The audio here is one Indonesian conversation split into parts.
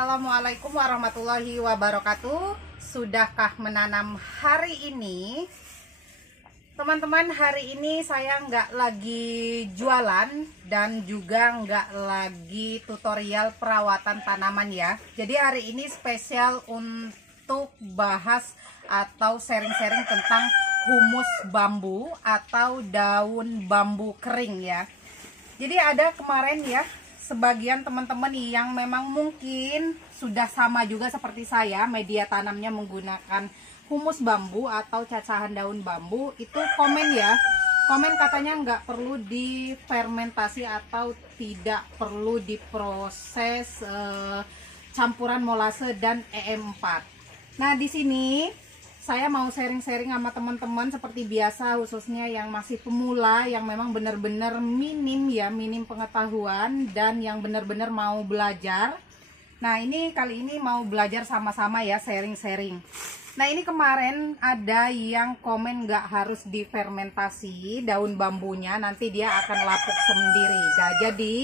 Assalamualaikum warahmatullahi wabarakatuh. Sudahkah menanam hari ini? Teman-teman, hari ini saya nggak lagi jualan dan juga nggak lagi tutorial perawatan tanaman ya. Jadi hari ini spesial untuk bahas atau sharing-sharing tentang humus bambu atau daun bambu kering ya. Jadi ada kemarin ya, sebagian teman-teman yang memang mungkin sudah sama juga seperti saya, media tanamnya menggunakan humus bambu atau cacahan daun bambu, itu komen ya, komen katanya nggak perlu difermentasi atau tidak perlu diproses campuran molase dan EM4. Nah di sini saya mau sharing-sharing sama teman-teman seperti biasa, khususnya yang masih pemula, yang memang benar-benar minim pengetahuan dan yang benar-benar mau belajar. Nah ini kali ini mau belajar sama-sama ya, sharing-sharing. Nah ini kemarin ada yang komen nggak harus difermentasi daun bambunya, nanti dia akan lapuk sendiri. Nah jadi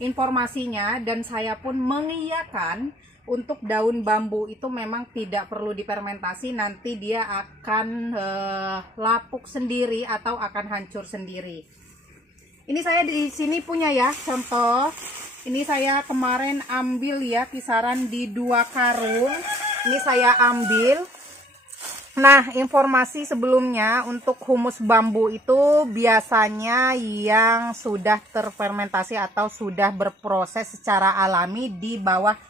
informasinya, dan saya pun mengiyakan, untuk daun bambu itu memang tidak perlu difermentasi, nanti dia akan lapuk sendiri atau akan hancur sendiri. Ini saya di sini punya ya contoh. Ini saya kemarin ambil ya, kisaran di 2 karung. Ini saya ambil. Nah, informasi sebelumnya untuk humus bambu itu biasanya yang sudah terfermentasi atau sudah berproses secara alami di bawah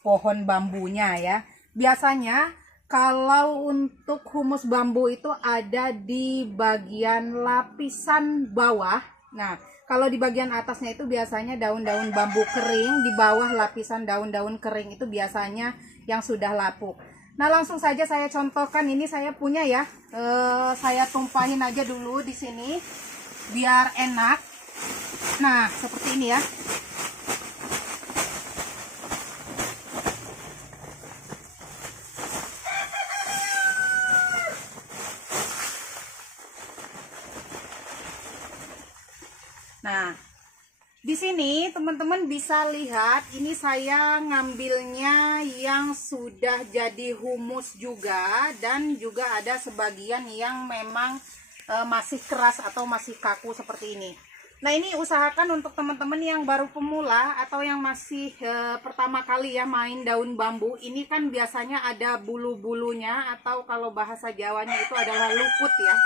pohon bambunya ya. Biasanya kalau untuk humus bambu itu ada di bagian lapisan bawah. Nah, kalau di bagian atasnya itu biasanya daun-daun bambu kering, di bawah lapisan daun-daun kering itu biasanya yang sudah lapuk. Nah, langsung saja saya contohkan. Ini saya punya ya. Saya tumpahin aja dulu di sini biar enak. Nah, seperti ini ya. Nah, di sini teman-teman bisa lihat, ini saya ngambilnya yang sudah jadi humus juga, dan juga ada sebagian yang memang masih keras atau masih kaku seperti ini. Nah, ini usahakan untuk teman-teman yang baru pemula atau yang masih pertama kali ya main daun bambu. Ini kan biasanya ada bulu-bulunya, atau kalau bahasa Jawanya itu adalah luput ya,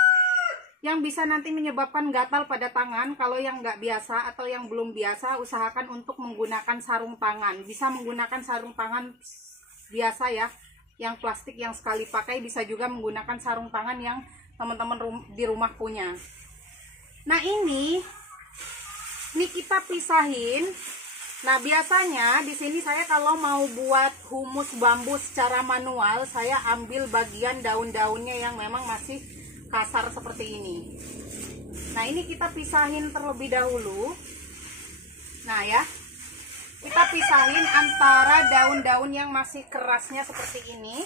yang bisa nanti menyebabkan gatal pada tangan. Kalau yang nggak biasa atau yang belum biasa, usahakan untuk menggunakan sarung tangan. Bisa menggunakan sarung tangan biasa ya, yang plastik yang sekali pakai. Bisa juga menggunakan sarung tangan yang teman-teman di rumah punya. Nah ini kita pisahin. Nah biasanya di sini saya kalau mau buat humus bambu secara manual, saya ambil bagian daun-daunnya yang memang masih kasar seperti ini. Nah ini kita pisahin terlebih dahulu. Nah ya, kita pisahin antara daun-daun yang masih kerasnya seperti ini.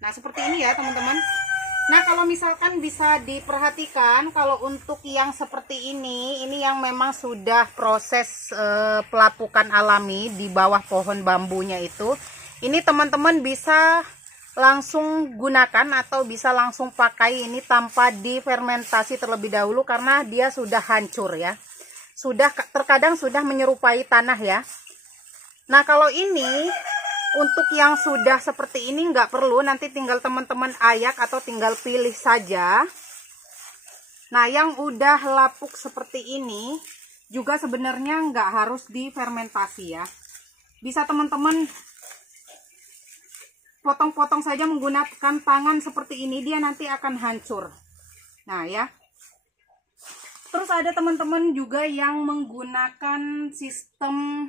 Nah seperti ini ya teman-teman. Nah kalau misalkan bisa diperhatikan, kalau untuk yang seperti ini yang memang sudah proses pelapukan alami di bawah pohon bambunya itu, ini teman-teman bisa langsung gunakan atau bisa langsung pakai ini tanpa difermentasi terlebih dahulu, karena dia sudah hancur ya, sudah terkadang sudah menyerupai tanah ya. Nah kalau ini untuk yang sudah seperti ini nggak perlu, nanti tinggal teman-teman ayak atau tinggal pilih saja. Nah yang udah lapuk seperti ini juga sebenarnya nggak harus difermentasi ya. Bisa teman-teman potong-potong saja menggunakan tangan seperti ini, dia nanti akan hancur. Nah ya. Terus ada teman-teman juga yang menggunakan sistem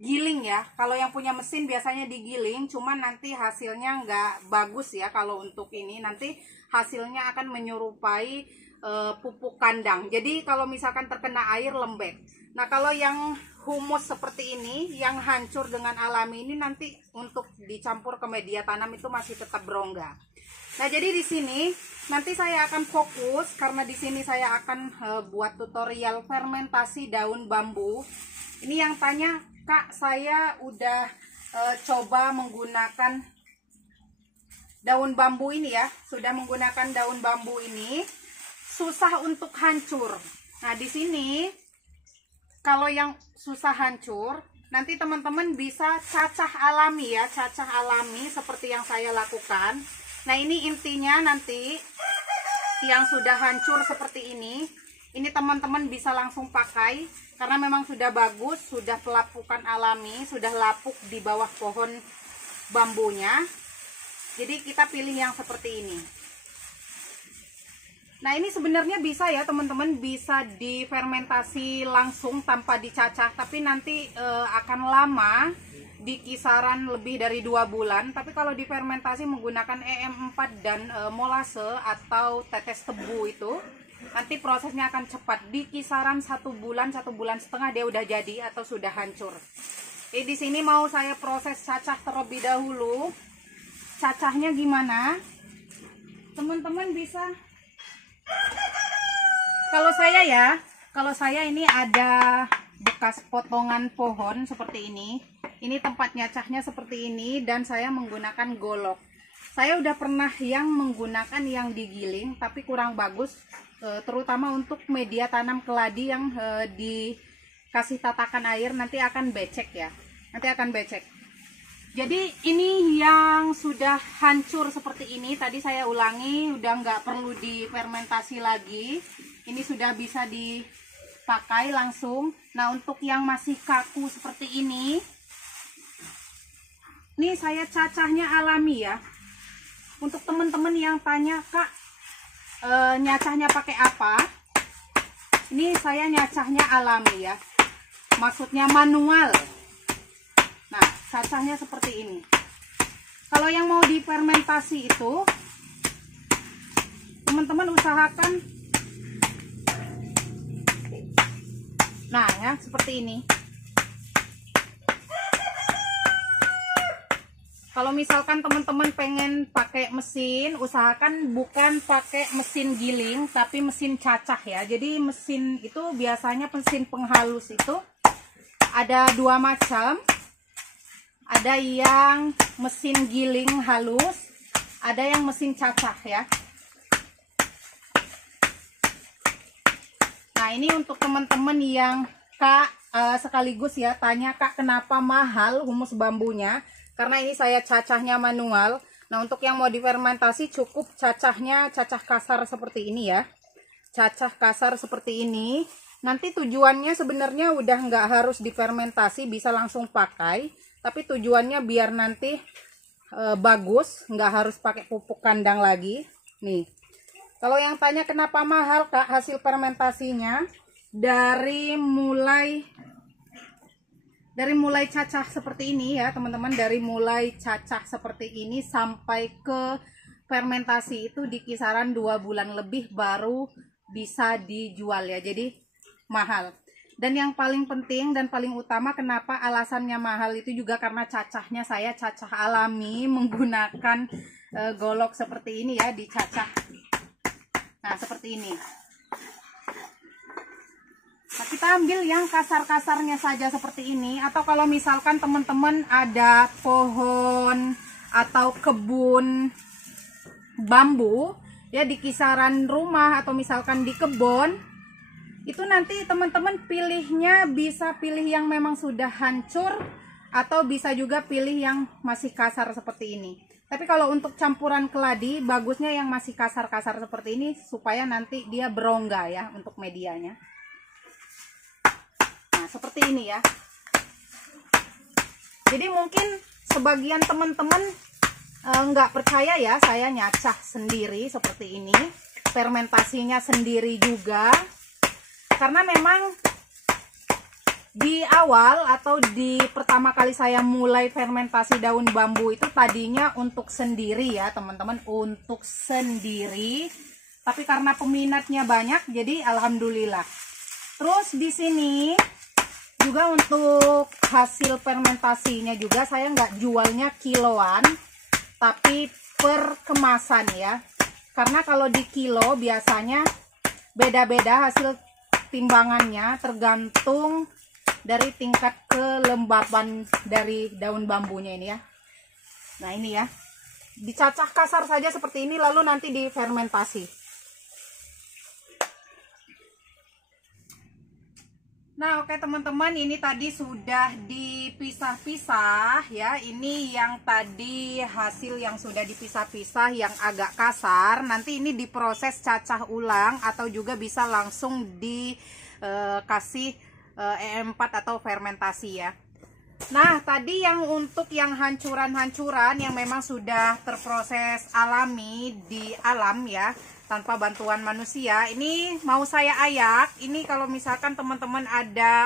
giling ya. Kalau yang punya mesin biasanya digiling, cuman nanti hasilnya nggak bagus ya. Kalau untuk ini nanti hasilnya akan menyerupai pupuk kandang. Jadi kalau misalkan terkena air lembek. Nah kalau yang humus seperti ini yang hancur dengan alami ini, nanti untuk dicampur ke media tanam itu masih tetap berongga. Nah, jadi di sini nanti saya akan fokus karena di sini saya akan buat tutorial fermentasi daun bambu. Ini yang tanya, Kak, saya udah coba menggunakan daun bambu ini ya, sudah menggunakan daun bambu ini, susah untuk hancur. Nah, di sini kalau yang susah hancur, nanti teman-teman bisa cacah alami ya, cacah alami seperti yang saya lakukan. Nah, ini intinya nanti yang sudah hancur seperti ini teman-teman bisa langsung pakai karena memang sudah bagus, sudah pelapukan alami, sudah lapuk di bawah pohon bambunya. Jadi kita pilih yang seperti ini. Nah, ini sebenarnya bisa ya teman-teman, bisa difermentasi langsung tanpa dicacah, tapi nanti akan lama, di kisaran lebih dari 2 bulan. Tapi kalau difermentasi menggunakan EM4 dan molase atau tetes tebu itu, nanti prosesnya akan cepat, di kisaran 1 bulan, 1 bulan setengah dia udah jadi atau sudah hancur. Di sini mau saya proses cacah terlebih dahulu. Cacahnya gimana? Teman-teman bisa, kalau saya ini ada bekas potongan pohon seperti ini. Ini tempat nyacahnya seperti ini dan saya menggunakan golok. Saya udah pernah yang menggunakan yang digiling tapi kurang bagus, terutama untuk media tanam keladi yang dikasih tatakan air nanti akan becek ya. Nanti akan becek. Jadi ini yang sudah hancur seperti ini, tadi saya ulangi, udah nggak perlu difermentasi lagi. Ini sudah bisa dipakai langsung. Nah, untuk yang masih kaku seperti ini saya cacahnya alami ya. Untuk teman-teman yang tanya, Kak, nyacahnya pakai apa? Ini saya nyacahnya alami ya. Maksudnya manual. Nah, cacahnya seperti ini. Kalau yang mau difermentasi itu, teman-teman usahakan, nah ya, seperti ini. Kalau misalkan teman-teman pengen pakai mesin, usahakan bukan pakai mesin giling, tapi mesin cacah ya. Jadi mesin itu biasanya mesin penghalus itu ada 2 macam. Ada yang mesin giling halus, ada yang mesin cacah ya. Nah, ini untuk teman-teman yang Kak sekaligus ya tanya, Kak, kenapa mahal humus bambunya? Karena ini saya cacahnya manual. Nah, untuk yang mau difermentasi cukup cacahnya cacah kasar seperti ini ya. Cacah kasar seperti ini. Nanti tujuannya sebenarnya udah nggak harus difermentasi, bisa langsung pakai. Tapi tujuannya biar nanti bagus, nggak harus pakai pupuk kandang lagi. Nih, kalau yang tanya kenapa mahal, Kak, hasil fermentasinya dari mulai cacah seperti ini ya teman-teman, dari mulai cacah seperti ini sampai ke fermentasi itu di kisaran 2 bulan lebih baru bisa dijual ya. Jadi mahal. Dan yang paling penting dan paling utama kenapa alasannya mahal itu juga karena cacahnya saya cacah alami menggunakan golok seperti ini ya, dicacah. Nah, seperti ini. Nah, kita ambil yang kasar-kasarnya saja seperti ini. Atau kalau misalkan teman-teman ada pohon atau kebun bambu ya di kisaran rumah atau misalkan di kebun, itu nanti teman-teman pilihnya bisa pilih yang memang sudah hancur atau bisa juga pilih yang masih kasar seperti ini. Tapi kalau untuk campuran keladi bagusnya yang masih kasar-kasar seperti ini supaya nanti dia berongga ya untuk medianya. Nah, seperti ini ya. Jadi mungkin sebagian teman-teman nggak percaya ya, saya nyacah sendiri seperti ini, fermentasinya sendiri juga. Karena memang di awal atau di pertama kali saya mulai fermentasi daun bambu itu tadinya untuk sendiri ya teman-teman, untuk sendiri. Tapi karena peminatnya banyak, jadi alhamdulillah. Terus di sini juga untuk hasil fermentasinya juga saya nggak jualnya kiloan, tapi per kemasan ya. Karena kalau di kilo biasanya beda-beda hasil timbangannya, tergantung dari tingkat kelembapan dari daun bambunya ini ya. Nah ini ya, dicacah kasar saja seperti ini, lalu nanti difermentasi. Nah oke teman-teman, ini tadi sudah dipisah-pisah ya. Ini yang tadi hasil yang sudah dipisah-pisah yang agak kasar. Nanti ini diproses cacah ulang atau juga bisa langsung dikasih EM4 atau fermentasi ya. Nah tadi yang untuk yang hancuran-hancuran yang memang sudah terproses alami di alam ya, tanpa bantuan manusia, ini mau saya ayak. Ini kalau misalkan teman-teman ada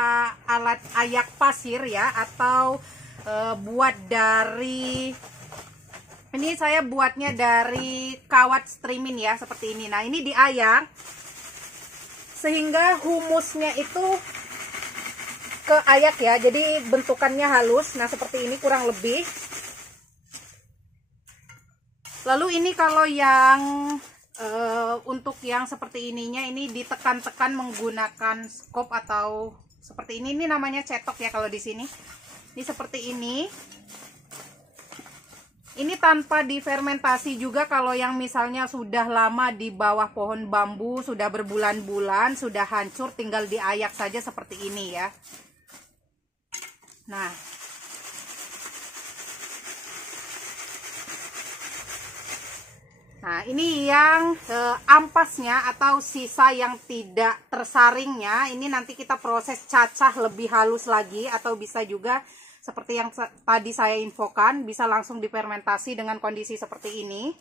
alat ayak pasir ya, atau buat dari, ini saya buatnya dari kawat streamin ya, seperti ini. Nah ini diayak sehingga humusnya itu keayak ya, jadi bentukannya halus. Nah seperti ini kurang lebih. Lalu ini kalau yang untuk yang seperti ininya, ini ditekan-tekan menggunakan skop atau seperti ini namanya cetok ya kalau di sini. Ini seperti ini. Ini tanpa difermentasi juga. Kalau yang misalnya sudah lama di bawah pohon bambu, sudah berbulan-bulan, sudah hancur, tinggal diayak saja seperti ini ya. Nah ini yang ampasnya atau sisa yang tidak tersaringnya, ini nanti kita proses cacah lebih halus lagi, atau bisa juga seperti yang tadi saya infokan, bisa langsung difermentasi dengan kondisi seperti ini.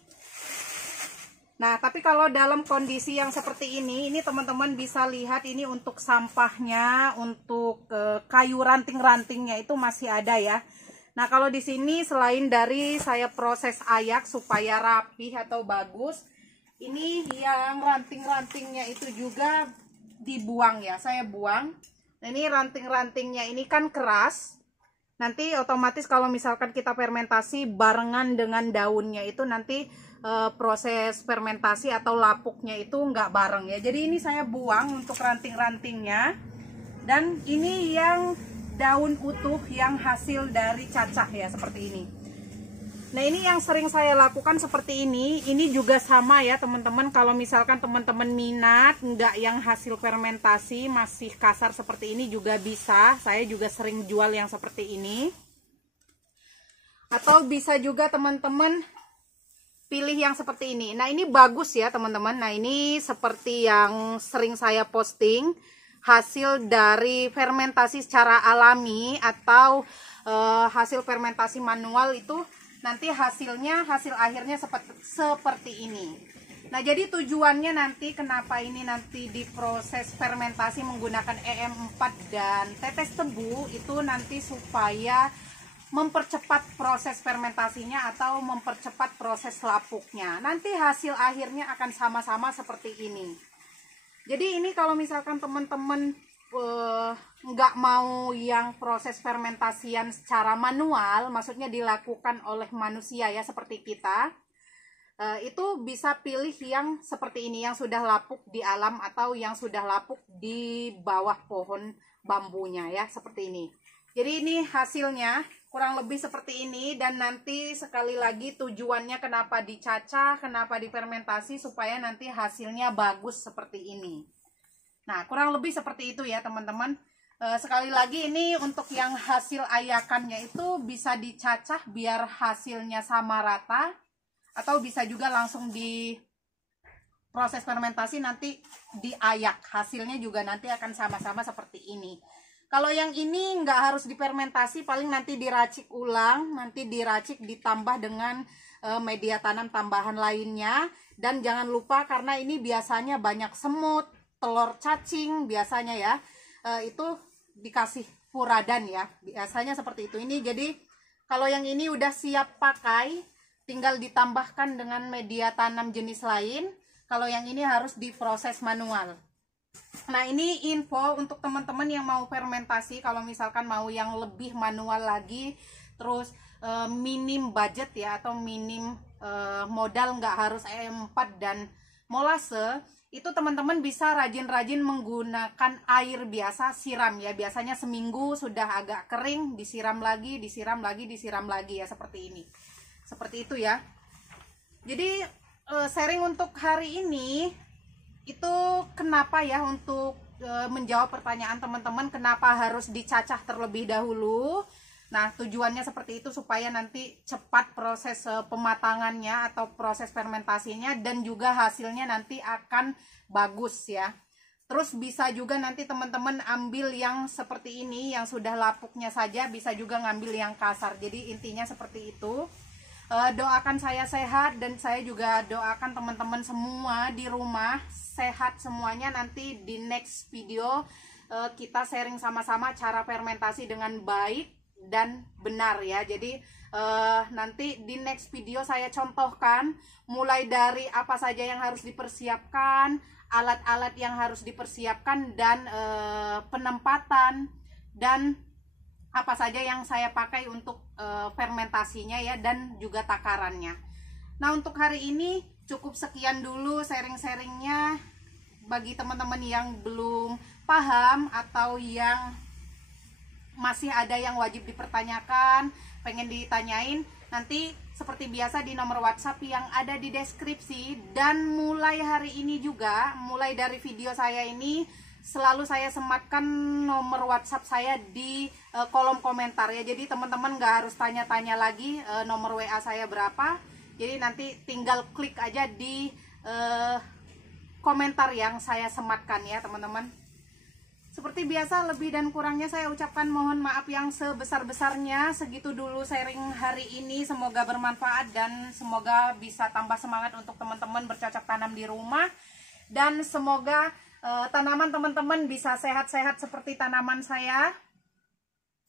Nah tapi kalau dalam kondisi yang seperti ini teman-teman bisa lihat ini untuk sampahnya, untuk kayu ranting-rantingnya itu masih ada ya. Nah kalau di sini selain dari saya proses ayak supaya rapih atau bagus, ini yang ranting-rantingnya itu juga dibuang ya, saya buang. Nah ini ranting-rantingnya ini kan keras, nanti otomatis kalau misalkan kita fermentasi barengan dengan daunnya itu nanti proses fermentasi atau lapuknya itu nggak bareng ya. Jadi ini saya buang untuk ranting-rantingnya, dan ini yang daun utuh yang hasil dari cacah ya, seperti ini. Nah ini yang sering saya lakukan seperti ini juga sama ya teman-teman. Kalau misalkan teman-teman minat nggak yang hasil fermentasi masih kasar seperti ini juga bisa, saya juga sering jual yang seperti ini. Atau bisa juga teman-teman pilih yang seperti ini. Nah ini bagus ya teman-teman. Nah ini seperti yang sering saya posting, hasil dari fermentasi secara alami atau hasil fermentasi manual itu nanti hasil akhirnya seperti ini. Nah jadi tujuannya nanti kenapa ini nanti diproses fermentasi menggunakan EM4 dan tetes tebu itu nanti supaya mempercepat proses fermentasinya atau mempercepat proses lapuknya. Nanti hasil akhirnya akan sama-sama seperti ini. Jadi ini kalau misalkan teman-teman nggak mau yang proses fermentasian secara manual, maksudnya dilakukan oleh manusia ya seperti kita, itu bisa pilih yang seperti ini, yang sudah lapuk di alam atau yang sudah lapuk di bawah pohon bambunya ya, seperti ini. Jadi ini hasilnya kurang lebih seperti ini, dan nanti sekali lagi tujuannya kenapa dicacah, kenapa difermentasi, supaya nanti hasilnya bagus seperti ini. Nah kurang lebih seperti itu ya teman-teman. Sekali lagi ini untuk yang hasil ayakannya itu bisa dicacah biar hasilnya sama rata, atau bisa juga langsung di proses fermentasi nanti diayak, hasilnya juga nanti akan sama-sama seperti ini. Kalau yang ini nggak harus difermentasi, paling nanti diracik ulang, nanti diracik ditambah dengan media tanam tambahan lainnya. Dan jangan lupa, karena ini biasanya banyak semut, telur cacing biasanya ya, itu dikasih furadan ya, biasanya seperti itu. Ini jadi kalau yang ini udah siap pakai, tinggal ditambahkan dengan media tanam jenis lain. Kalau yang ini harus diproses manual. Nah ini info untuk teman-teman yang mau fermentasi, kalau misalkan mau yang lebih manual lagi, terus minim budget ya, atau minim modal nggak harus E4 dan molase, itu teman-teman bisa rajin-rajin menggunakan air biasa siram ya. Biasanya seminggu sudah agak kering, disiram lagi, disiram lagi, disiram lagi ya, seperti ini. Seperti itu ya. Jadi sharing untuk hari ini itu kenapa ya, untuk menjawab pertanyaan teman-teman kenapa harus dicacah terlebih dahulu. Nah, tujuannya seperti itu supaya nanti cepat proses pematangannya atau proses fermentasinya, dan juga hasilnya nanti akan bagus ya. Terus bisa juga nanti teman-teman ambil yang seperti ini, yang sudah lapuknya saja, bisa juga ngambil yang kasar. Jadi intinya seperti itu. Doakan saya sehat, dan saya juga doakan teman-teman semua di rumah sehat semuanya. Nanti di next video kita sharing sama-sama cara fermentasi dengan baik dan benar ya. Jadi nanti di next video saya contohkan mulai dari apa saja yang harus dipersiapkan, alat-alat yang harus dipersiapkan, dan penempatan, dan apa saja yang saya pakai untuk fermentasinya ya, dan juga takarannya. Nah, untuk hari ini cukup sekian dulu sharing-sharingnya. Bagi teman-teman yang belum paham atau yang masih ada yang wajib dipertanyakan, pengen ditanyain, nanti seperti biasa di nomor WhatsApp yang ada di deskripsi. Dan mulai hari ini juga, mulai dari video saya ini, selalu saya sematkan nomor WhatsApp saya di kolom komentar ya. Jadi teman-teman nggak harus tanya-tanya lagi nomor WA saya berapa. Jadi nanti tinggal klik aja di komentar yang saya sematkan ya teman-teman. Seperti biasa, lebih dan kurangnya saya ucapkan mohon maaf yang sebesar-besarnya. Segitu dulu sharing hari ini, semoga bermanfaat dan semoga bisa tambah semangat untuk teman-teman bercocok tanam di rumah. Dan semoga tanaman teman-teman bisa sehat-sehat seperti tanaman saya.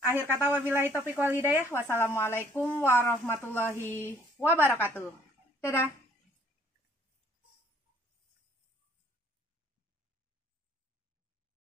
Akhir kata, wabillahi taufiq wal hidayah. Wassalamualaikum warahmatullahi wabarakatuh. Dadah.